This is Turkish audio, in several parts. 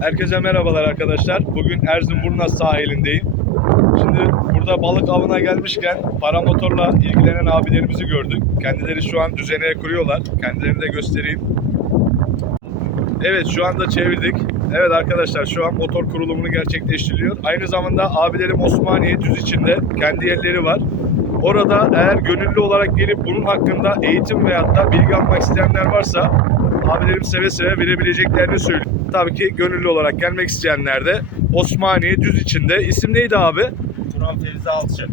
Herkese merhabalar arkadaşlar. Bugün Erzurumburnu sahilindeyim. Şimdi burada balık avına gelmişken paramotorla ilgilenen abilerimizi gördük. Kendileri şu an düzeneye kuruyorlar. Kendilerini de göstereyim. Evet şu anda çevirdik. Evet arkadaşlar şu an motor kurulumunu gerçekleştiriliyor. Aynı zamanda abilerim Osmaniye düz içinde kendi yerleri var. Orada eğer gönüllü olarak gelip bunun hakkında eğitim veyahut da bilgi almak isteyenler varsa abilerim seve seve verebileceklerini söylüyor. Tabii ki gönüllü olarak gelmek isteyenler de Osmaniye düz içinde. İsim neydi abi? Turan Fevzi Alçı.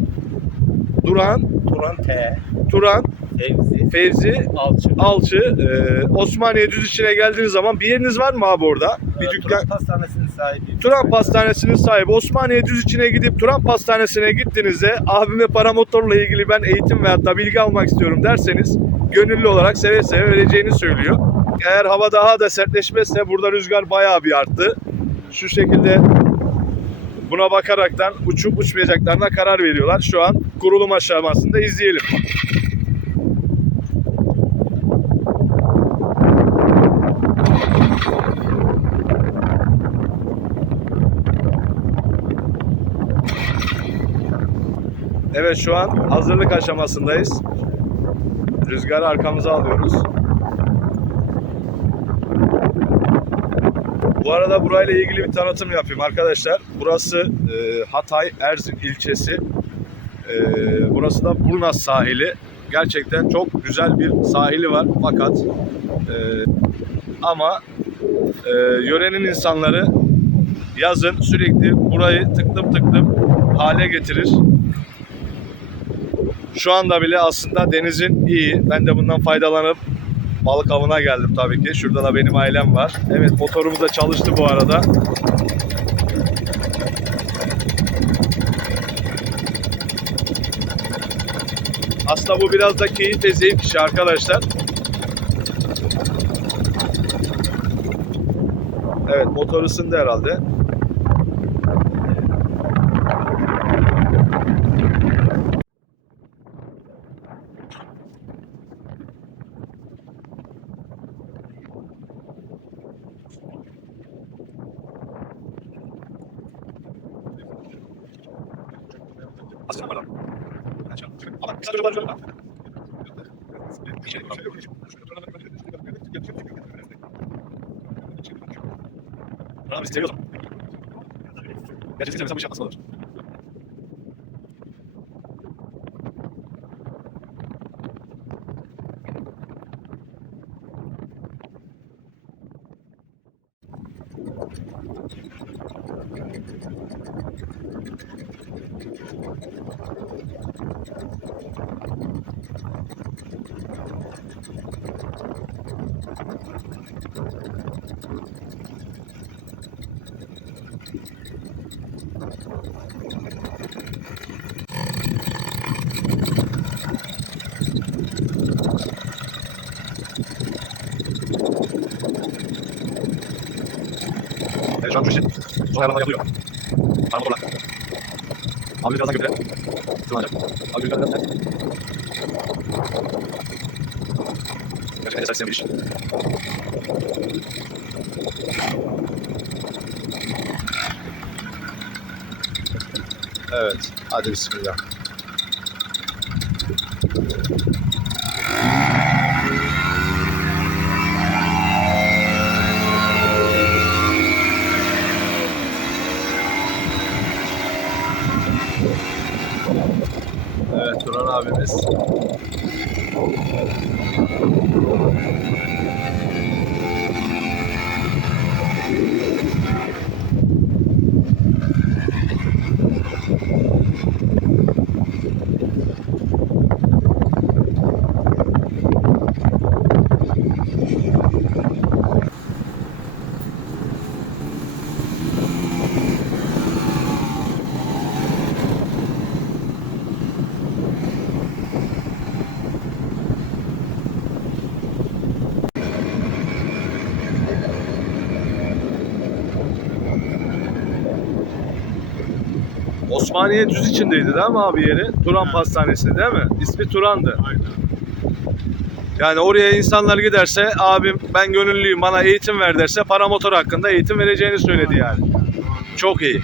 Duran, Turan T. Turan, Fevzi Fevzi, Alçı. Alçı. Ee, Osmaniye düz içine geldiğiniz zaman bir yeriniz var mı abi orada? Bir Ee, dükkan. Turan Pastanesi'nin sahibi. Turan Pastanesi'nin sahibi Osmaniye düz içine gidip Turan Pastanesi'ne gittiğinizde abime paramotorla ilgili ben eğitim veyahut da bilgi almak istiyorum derseniz gönüllü olarak seve seve vereceğini söylüyor. Eğer hava daha da sertleşmezse burada rüzgar bayağı bir arttı. Şu şekilde buna bakaraktan uçup uçmayacaklarına karar veriyorlar. Şu an kurulum aşamasında izleyelim. Evet şu an hazırlık aşamasındayız. Rüzgarı arkamıza alıyoruz. Bu arada burayla ilgili bir tanıtım yapayım arkadaşlar. Burası e, Hatay Erzin ilçesi. E, burası da Burnas sahili. Gerçekten çok güzel bir sahili var fakat e, ama e, yörenin insanları yazın sürekli burayı tıklım tıklım hale getirir. Şu anda bile aslında denizin iyi. Ben de bundan faydalanıp balık avına geldim tabii ki. Şurada da benim ailem var. Evet motorumuz da çalıştı bu arada. Aslında bu biraz da keyif ve zevk işi arkadaşlar. Evet motor ısındı herhalde. Abi seviyorsun. Gerçekten seviyorsan bu iş yapmasın olur. Evet, şu an bu işi son ayarlarına yapılıyor. Parmak orada. Abi birazdan götüre. Tırmanacak. Abi da. Gerçekten isteyen bir iş. Evet. Hadi bismillah. Abimiz. Osmaniye düz içindeydi değil mi abi yeri? Turan Pastanesi değil mi? İsmi Turan'dı. Aynen. Yani oraya insanlar giderse abim ben gönüllüyüm bana eğitim ver derse paramotor hakkında eğitim vereceğini söyledi yani. Çok iyi.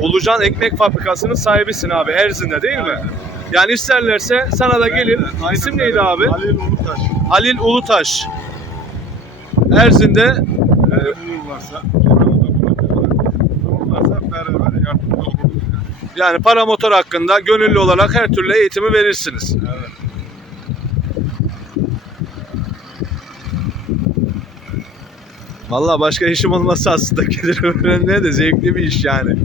Ulucan Ekmek Fabrikası'nın sahibisin abi Erzin'de değil mi? Yani isterlerse sana da gelir. Aynen, İsim neydi abi? Halil Ulutaş. Halil Ulutaş. Erzin'de Eğer beraber yardımcı oluruz. yani. paramotor hakkında gönüllü olarak her türlü eğitimi verirsiniz. Evet. Vallahi başka işim olmasa aslında gelir öğrenmeye de zevkli bir iş yani.